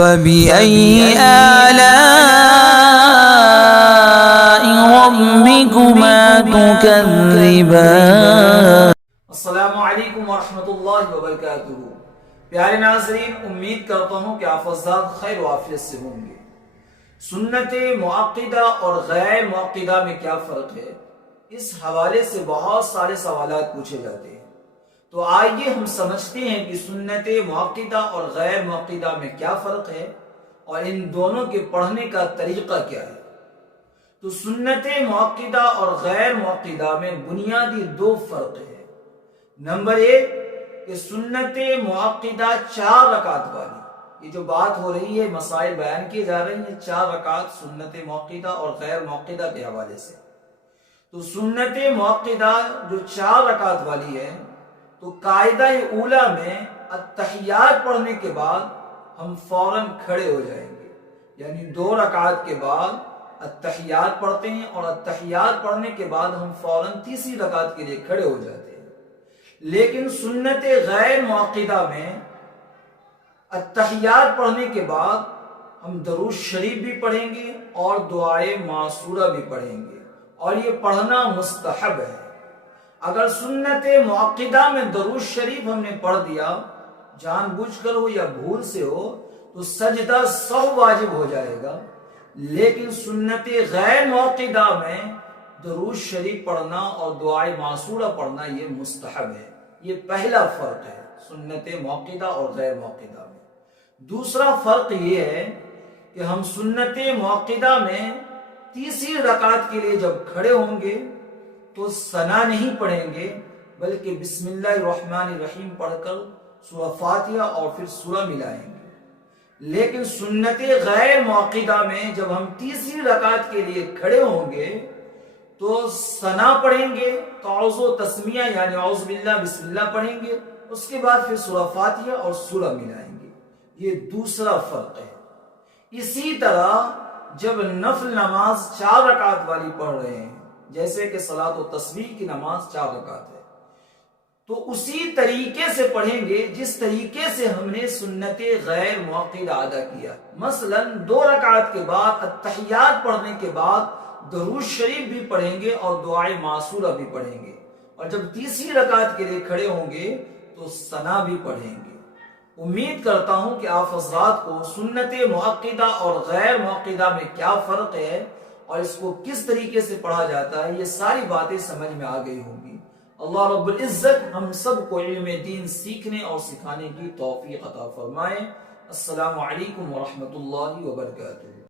فبأي آلاء ربكما تكذبان السلام علیکم ورحمۃ اللہ وبرکاتہ۔ پیارے ناظرین، امید کرتا ہوں کہ آپ حضرات خیر و عافیت سے ہوں گے۔ سنت معقدہ اور غیر معقدہ میں کیا فرق ہے، اس حوالے سے بہت سارے سوالات پوچھے جاتے ہیں۔ تو آئیے ہم سمجھتے ہیں کہ سنت معقدہ اور غیر معقدہ میں کیا فرق ہے اور ان دونوں کے پڑھنے کا طریقہ کیا ہے۔ تو سنت معقدہ اور غیر معقدہ میں بنیادی دو فرق ہے۔ نمبر ایک کہ سنت معقدہ 4 رکعت والی، یہ جو بات ہو رہی ہے، مسائل بیان کیے جا رہے ہیں 4 رکعت سنت معقدہ اور غیر معقدہ کے حوالے سے۔ تو سنت معقدہ جو 4 رکعت والی ہے، تو قاعدہ اولا میں التحیات پڑھنے کے بعد ہم فوراً کھڑے ہو جائیں گے، یعنی 2 رکعت کے بعد التحیات پڑھتے ہیں اور التحیات پڑھنے کے بعد ہم فوراً تیسری رکعت کے لیے کھڑے ہو جاتے ہیں۔ لیکن سنت غیر معقدہ میں التحیات پڑھنے کے بعد ہم درود شریف بھی پڑھیں گے اور دعائے معصورہ بھی پڑھیں گے، اور یہ پڑھنا مستحب ہے۔ اگر سنت معقدہ میں درود شریف ہم نے پڑھ دیا، جان بوجھ کر ہو یا بھول سے ہو، تو سجدہ سہو واجب ہو جائے گا۔ لیکن سنت غیر معقدہ میں درود شریف پڑھنا اور دعائے معصورہ پڑھنا یہ مستحب ہے۔ یہ پہلا فرق ہے سنت معقدہ اور غیر معقدہ میں۔ دوسرا فرق یہ ہے کہ ہم سنت معقدہ میں تیسری رکعت کے لیے جب کھڑے ہوں گے تو ثنا نہیں پڑھیں گے، بلکہ بسم اللہ الرحمن الرحیم پڑھ کر سورہ فاتحہ اور پھر سورہ ملائیں گے۔ لیکن سنت غیر معقدہ میں جب ہم تیسری رکعت کے لیے کھڑے ہوں گے تو ثنا پڑھیں گے، تعوذ و تسمیہ یعنی اعوذ باللہ بسم اللہ پڑھیں گے، اس کے بعد پھر سورہ فاتحہ اور سورہ ملائیں گے۔ یہ دوسرا فرق ہے۔ اسی طرح جب نفل نماز 4 رکعت والی پڑھ رہے ہیں، جیسے کہ صلاۃ و تسبیح کی نماز 4 رکعت ہے، تو اسی طریقے سے پڑھیں گے جس طریقے سے ہم نے سنت غیر معقدہ ادا کیا۔ مثلا 2 رکعت کے بعد التحیات پڑھنے کے بعد درود شریف بھی پڑھیں گے اور دعائے معصورہ بھی پڑھیں گے، اور جب تیسری رکعت کے لیے کھڑے ہوں گے تو ثنا بھی پڑھیں گے۔ امید کرتا ہوں کہ آپ حضرات کو سنت معقدہ اور غیر معقدہ میں کیا فرق ہے اور اس کو کس طریقے سے پڑھا جاتا ہے، یہ ساری باتیں سمجھ میں آ گئی ہوں گی۔ اللہ رب العزت ہم سب کو علم دین سیکھنے اور سکھانے کی توفیق عطا فرمائے۔ السلام علیکم ورحمۃ اللہ وبرکاتہ۔